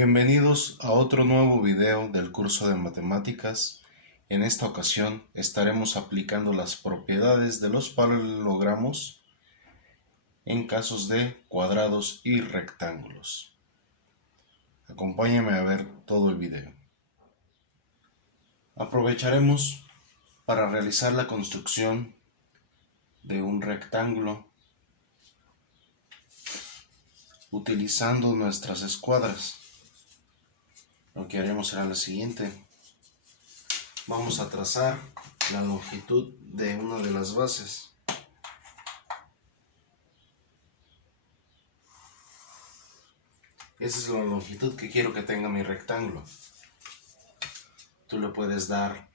Bienvenidos a otro nuevo video del curso de matemáticas. En esta ocasión estaremos aplicando las propiedades de los paralelogramos en casos de cuadrados y rectángulos. Acompáñame a ver todo el video. Aprovecharemos para realizar la construcción de un rectángulo utilizando nuestras escuadras. Lo que haremos será lo siguiente: vamos a trazar la longitud de una de las bases. Esa es la longitud que quiero que tenga mi rectángulo. Tú le puedes dar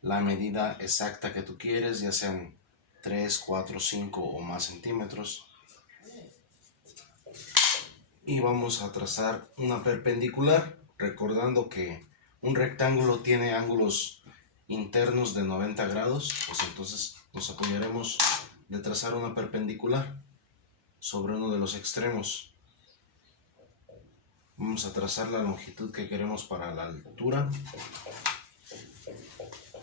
la medida exacta que tú quieres, ya sean 3, 4, 5 o más centímetros. Y vamos a trazar una perpendicular, recordando que un rectángulo tiene ángulos internos de 90 grados, pues entonces nos apoyaremos de trazar una perpendicular sobre uno de los extremos. Vamos a trazar la longitud que queremos para la altura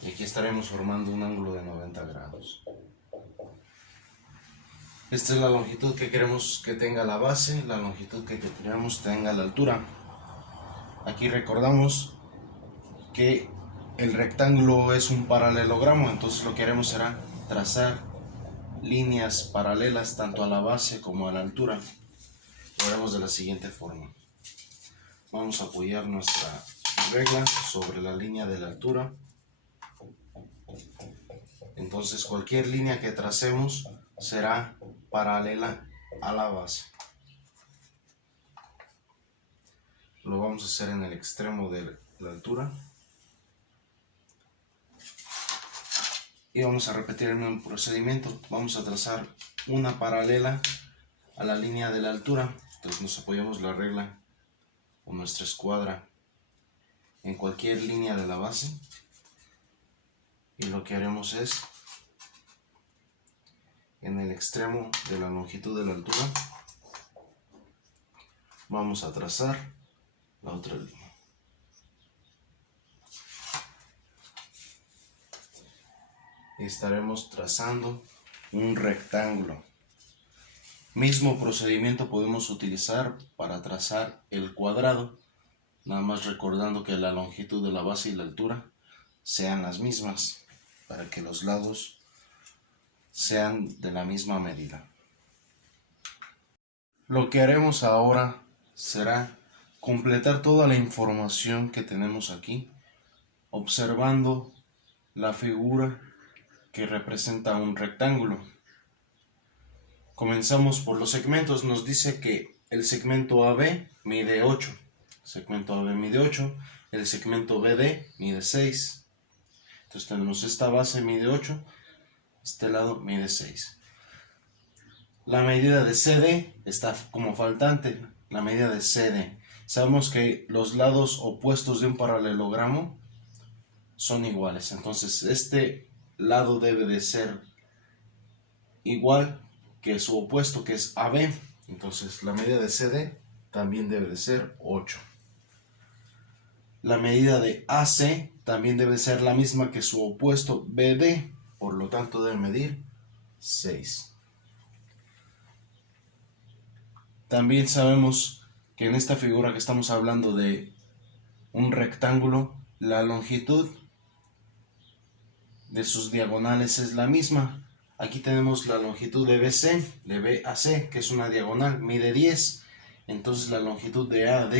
y aquí estaremos formando un ángulo de 90 grados. Esta es la longitud que queremos que tenga la base, la longitud que queremos tenga la altura. Aquí recordamos que el rectángulo es un paralelogramo, entonces lo que haremos será trazar líneas paralelas tanto a la base como a la altura. Lo haremos de la siguiente forma. Vamos a apoyar nuestra regla sobre la línea de la altura. Entonces cualquier línea que tracemos será paralela a la base. Lo vamos a hacer en el extremo de la altura. Y vamos a repetir el mismo procedimiento. Vamos a trazar una paralela a la línea de la altura. Entonces nos apoyamos la regla o nuestra escuadra en cualquier línea de la base. Y lo que haremos es, en el extremo de la longitud de la altura, vamos a trazar la otra línea. Y estaremos trazando un rectángulo. Mismo procedimiento podemos utilizar para trazar el cuadrado, nada más recordando que la longitud de la base y la altura sean las mismas, para que los lados sean de la misma medida. Lo que haremos ahora será completar toda la información que tenemos aquí, observando la figura que representa un rectángulo. Comenzamos por los segmentos. Nos dice que el segmento AB mide 8. Segmento AB mide 8. El segmento BD mide 6. Entonces tenemos esta base mide 8. Este lado mide 6. La medida de CD está como faltante. La medida de CD. Sabemos que los lados opuestos de un paralelogramo son iguales. Entonces este lado debe de ser igual que su opuesto, que es AB. Entonces la medida de CD también debe de ser 8. La medida de AC también debe ser la misma que su opuesto BD, por lo tanto debe medir 6. También sabemos que en esta figura que estamos hablando de un rectángulo, la longitud de sus diagonales es la misma. Aquí tenemos la longitud de BC, de BAC, que es una diagonal, mide 10. Entonces la longitud de AD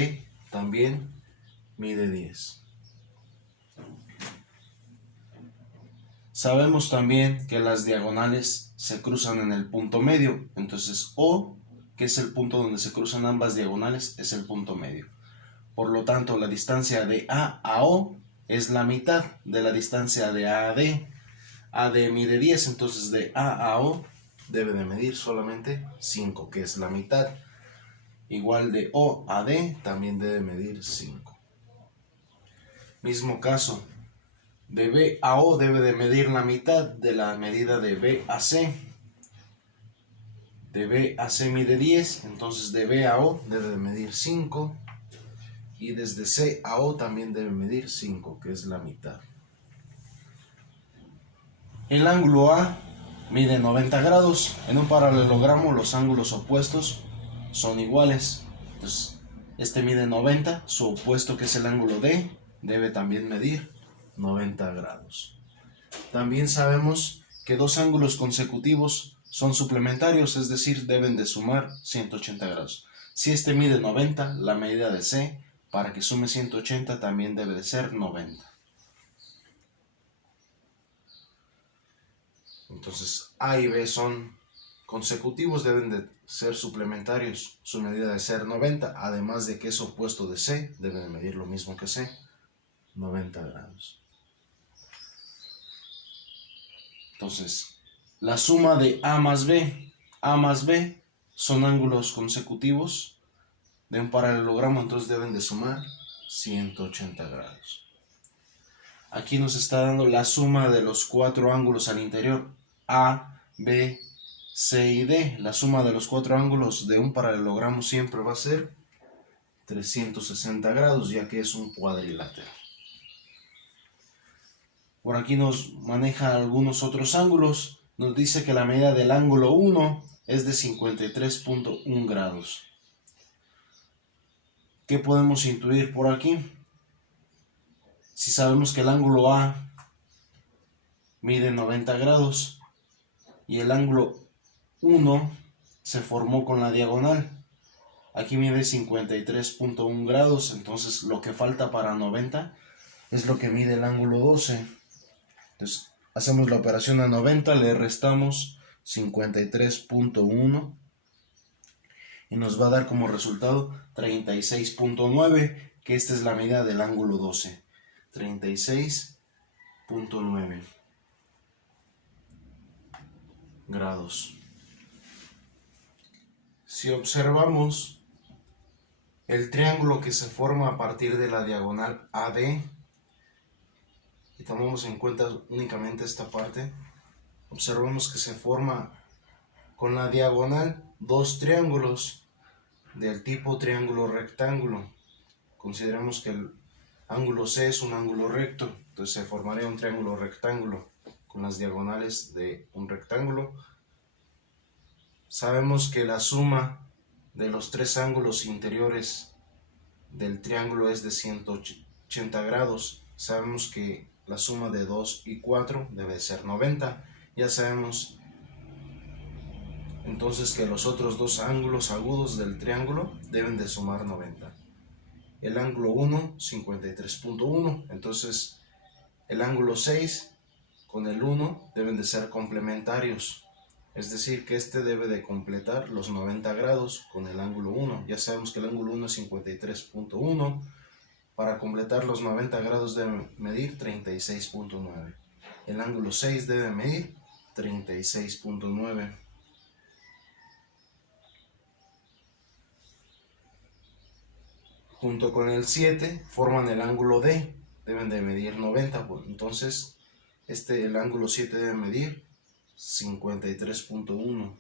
también mide 10. Sabemos también que las diagonales se cruzan en el punto medio. Entonces O, que es el punto donde se cruzan ambas diagonales, es el punto medio. Por lo tanto, la distancia de A a O es la mitad de la distancia de A a D. AD mide 10, entonces de A a O debe de medir solamente 5, que es la mitad. Igual de O a D también debe medir 5. Mismo caso, de B a O debe de medir la mitad de la medida de B a C. De B a C mide 10, entonces de B a O debe de medir 5. Y desde C a O también debe medir 5, que es la mitad. El ángulo A mide 90 grados. En un paralelogramo los ángulos opuestos son iguales. Entonces, este mide 90, su opuesto, que es el ángulo D, debe también medir 90 grados. También sabemos que dos ángulos consecutivos son suplementarios, es decir, deben de sumar 180 grados. Si este mide 90, la medida de C, para que sume 180 también debe de ser 90. Entonces A y B son consecutivos, deben de ser suplementarios, su medida debe ser 90, además de que es opuesto de C, debe de medir lo mismo que C, 90 grados. Entonces, la suma de A más B son ángulos consecutivos de un paralelogramo, entonces deben de sumar 180 grados. Aquí nos está dando la suma de los cuatro ángulos al interior, A, B, C y D. La suma de los cuatro ángulos de un paralelogramo siempre va a ser 360 grados, ya que es un cuadrilátero. Por aquí nos maneja algunos otros ángulos. Nos dice que la medida del ángulo 1 es de 53.1 grados. ¿Qué podemos intuir por aquí? Si sabemos que el ángulo A mide 90 grados y el ángulo 1 se formó con la diagonal, aquí mide 53.1 grados, entonces lo que falta para 90 es lo que mide el ángulo 12. Entonces hacemos la operación a 90, le restamos 53.1 y nos va a dar como resultado 36.9, que esta es la medida del ángulo 12. 36.9 grados. Si observamos el triángulo que se forma a partir de la diagonal AD y tomamos en cuenta únicamente esta parte, observamos que se forma con la diagonal dos triángulos del tipo triángulo rectángulo. Consideremos que el ángulo C es un ángulo recto, entonces se formaría un triángulo rectángulo con las diagonales de un rectángulo. Sabemos que la suma de los tres ángulos interiores del triángulo es de 180 grados. Sabemos que la suma de 2 y 4 debe ser 90. Ya sabemos entonces que los otros dos ángulos agudos del triángulo deben de sumar 90. El ángulo 1, 53.1, entonces el ángulo 6 con el 1 deben de ser complementarios, es decir, que este debe de completar los 90 grados con el ángulo 1. Ya sabemos que el ángulo 1 es 53.1, para completar los 90 grados debe medir 36.9. El ángulo 6 debe medir 36.9. Junto con el 7 forman el ángulo D, deben de medir 90, entonces el ángulo 7 debe medir 53.1.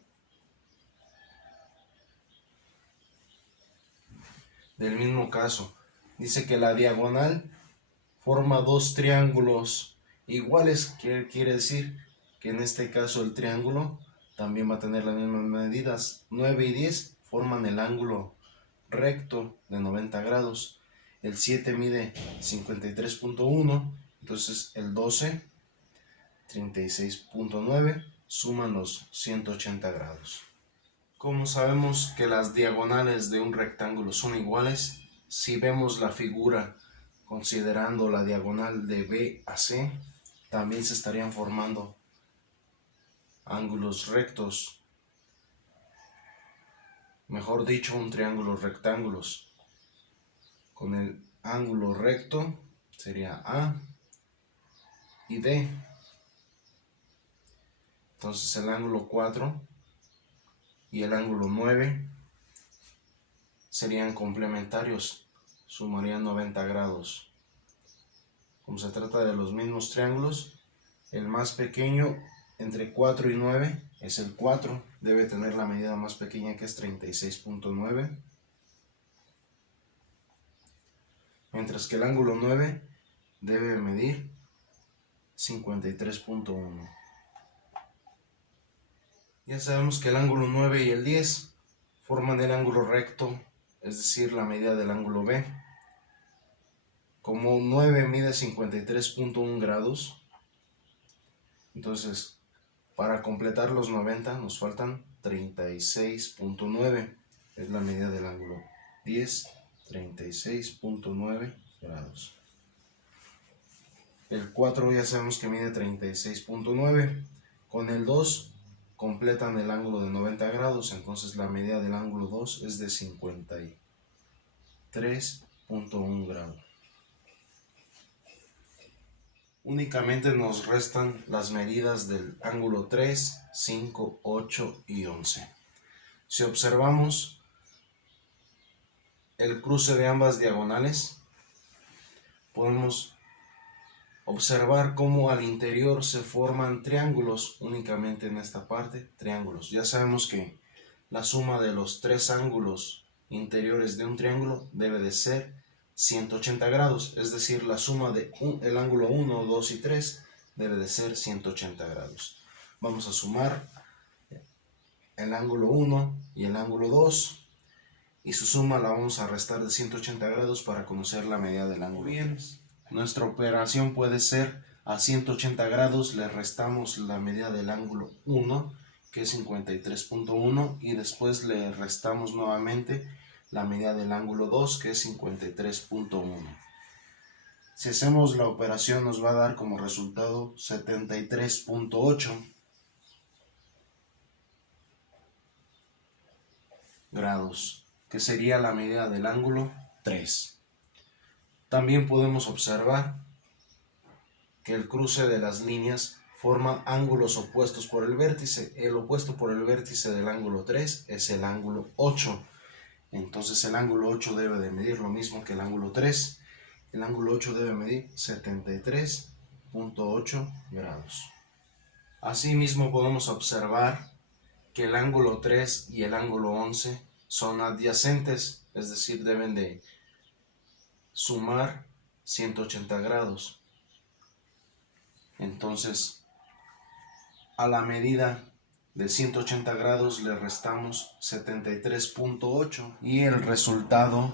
Del mismo caso, dice que la diagonal forma dos triángulos iguales, que quiere decir que en este caso el triángulo también va a tener las mismas medidas. 9 y 10 forman el ángulo recto de 90 grados. El 7 mide 53.1, entonces el 12, 36.9, suman los 180 grados. Como sabemos que las diagonales de un rectángulo son iguales, si vemos la figura considerando la diagonal de B a C, también se estarían formando ángulos rectos, mejor dicho, un triángulo rectángulos. Con el ángulo recto sería A y D. Entonces el ángulo 4 y el ángulo 9 serían complementarios, sumarían 90 grados. Como se trata de los mismos triángulos, el más pequeño entre 4 y 9 es el 4, debe tener la medida más pequeña, que es 36.9. mientras que el ángulo 9 debe medir 53.1. Ya sabemos que el ángulo 9 y el 10 forman el ángulo recto, es decir, la medida del ángulo B. Como 9 mide 53.1 grados, entonces para completar los 90 nos faltan 36.9, es la medida del ángulo 10, 36.9 grados. El 4 ya sabemos que mide 36.9, con el 2 completan el ángulo de 90 grados, entonces la medida del ángulo 2 es de 53.1 grados. Únicamente nos restan las medidas del ángulo 3, 5, 8 y 11. Si observamos el cruce de ambas diagonales, podemos observar cómo al interior se forman triángulos, únicamente en esta parte, triángulos. Ya sabemos que la suma de los tres ángulos interiores de un triángulo debe de ser 180 grados, es decir, la suma de el ángulo 1, 2 y 3 debe de ser 180 grados. Vamos a sumar el ángulo 1 y el ángulo 2 y su suma la vamos a restar de 180 grados para conocer la medida del ángulo. Bien, nuestra operación puede ser a 180 grados le restamos la medida del ángulo 1, que es 53.1, y después le restamos nuevamente la medida del ángulo 2, que es 53.1. Si hacemos la operación nos va a dar como resultado 73.8 grados, que sería la medida del ángulo 3. También podemos observar que el cruce de las líneas forma ángulos opuestos por el vértice. El opuesto por el vértice del ángulo 3 es el ángulo 8. Entonces el ángulo 8 debe de medir lo mismo que el ángulo 3. El ángulo 8 debe medir 73.8 grados. Asimismo podemos observar que el ángulo 3 y el ángulo 11 son adyacentes, es decir, deben de sumar 180 grados. Entonces, a la medida de 180 grados le restamos 73.8 y el resultado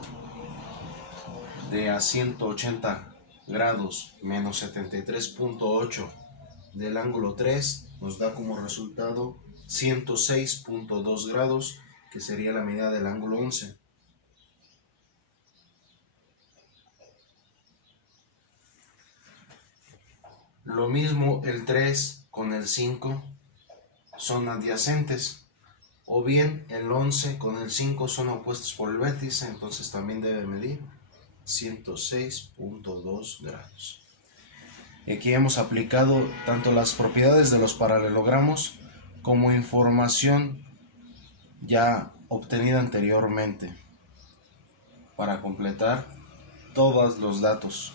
de a 180 grados menos 73.8 del ángulo 3 nos da como resultado 106.2 grados, que sería la medida del ángulo 11. Lo mismo el 3 con el 5 son adyacentes, o bien el 11 con el 5 son opuestos por el vértice, entonces también debe medir 106.2 grados. Aquí hemos aplicado tanto las propiedades de los paralelogramos como información ya obtenida anteriormente para completar todos los datos.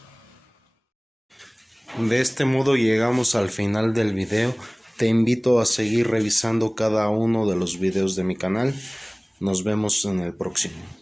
De este modo llegamos al final del video. Te invito a seguir revisando cada uno de los videos de mi canal. Nos vemos en el próximo.